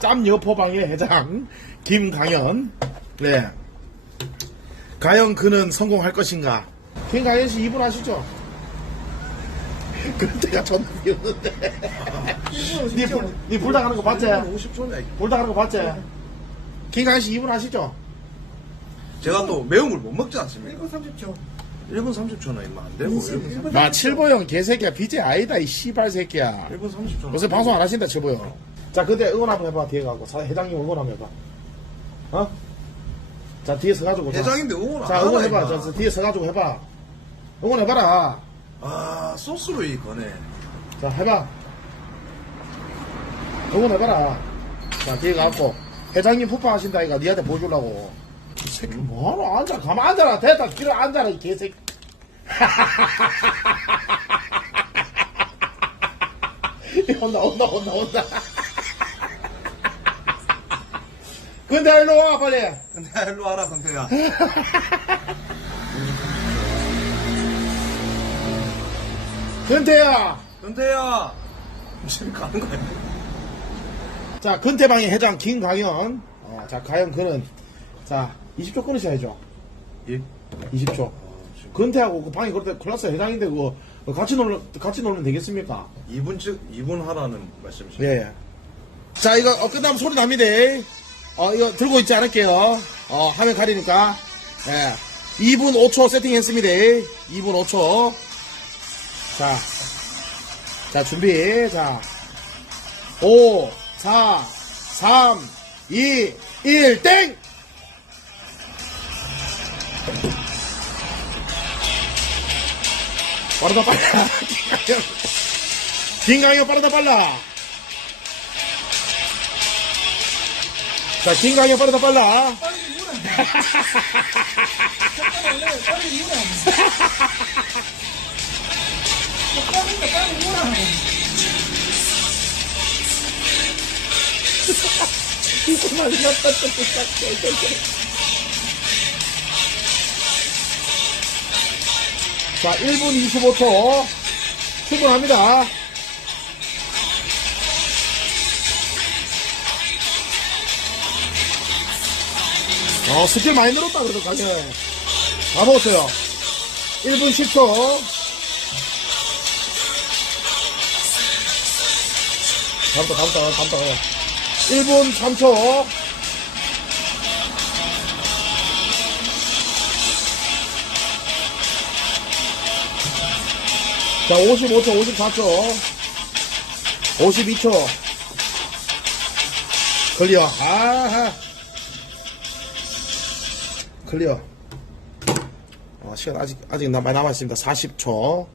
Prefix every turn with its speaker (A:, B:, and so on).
A: 짬여포방의 회장 김강현. 네. 과연 그는 성공할 것인가? 김강현 씨 2분 하시죠? 그때가 존나 비었는데. 니 불, 니 불다 가는 거 봤지?
B: 50초네.
A: 불다 가는 거 봤지? 김강현 씨 2분 하시죠?
B: 제가 또 매운 걸 못 먹지 않습니까?
C: 1분 30초.
B: 1분 30초나 이면 안 되고 1분 30초.
A: 마, 칠보형 개새끼야. BJ 아니다, 이 씨발 새끼야.
B: 1분 30초.
A: 요새 방송 안 하신다, 칠보형. 자, 근데 응원 한번 해봐, 뒤에 가고. 사- 회장님 응원 한번 해봐. 어? 자, 뒤에 서가지고. 자.
B: 회장인데 응원 안
A: 자,
B: 하나,
A: 응원해봐.
B: 임마.
A: 자, 뒤에 서가지고 해봐. 응원해봐라.
B: 아 소스로 이 거네.
A: 자, 해봐. 응원해봐라. 자, 뒤에 가갖고. 회장님 푸파 하신다, 이가 니한테 보여주려고. 이 새끼 뭐하노? 앉아. 가만 앉아라. 됐다. 길어 앉아라, 이 개새끼. 온다, 온다, 온다, 온다. 근데 일로 와, 빨리.
B: 근데 일로 와라 근태야.
A: 근태야.
B: 근태야. 지금 가는 거야.
A: 자, 근태방의 회장 김강현. 어, 자, 과연 그는, 자, 20초 끊으셔야죠.
B: 예.
A: 20초. 근태하고 그 방이 그렇대 클라스 회장인데 그거 같이 놀 같이 놀면 되겠습니까?
B: 2분 즉 2분 하라는 말씀이시죠?
A: 예. 예. 자 이거 어, 끝나면 소리 납니다. 어 이거 들고 있지 않을게요. 어 화면 가리니까. 예. 2분 5초 세팅했습니다. 2분 5초. 자. 자 준비. 자. 5 4 3 2 1 땡! 빠르다 빨라 김강현 빠르다 빨라 자 김강현 빠르다 빨라
C: 빨리 물어. 빨리 물어. 빨리 빨리 물어.
A: 이거 만 났다 자 1분 25초 충분합니다 어 스킬 많이 늘었다 그래도 가게. 다 먹었어요. 1분 10초. 다음부터 다음부터 다음부터. 1분 3초. 자 55초 54초. 52초. 클리어. 아하 클리어. 어, 시간 아직 아직 남- 많이 남아있습니다. 40초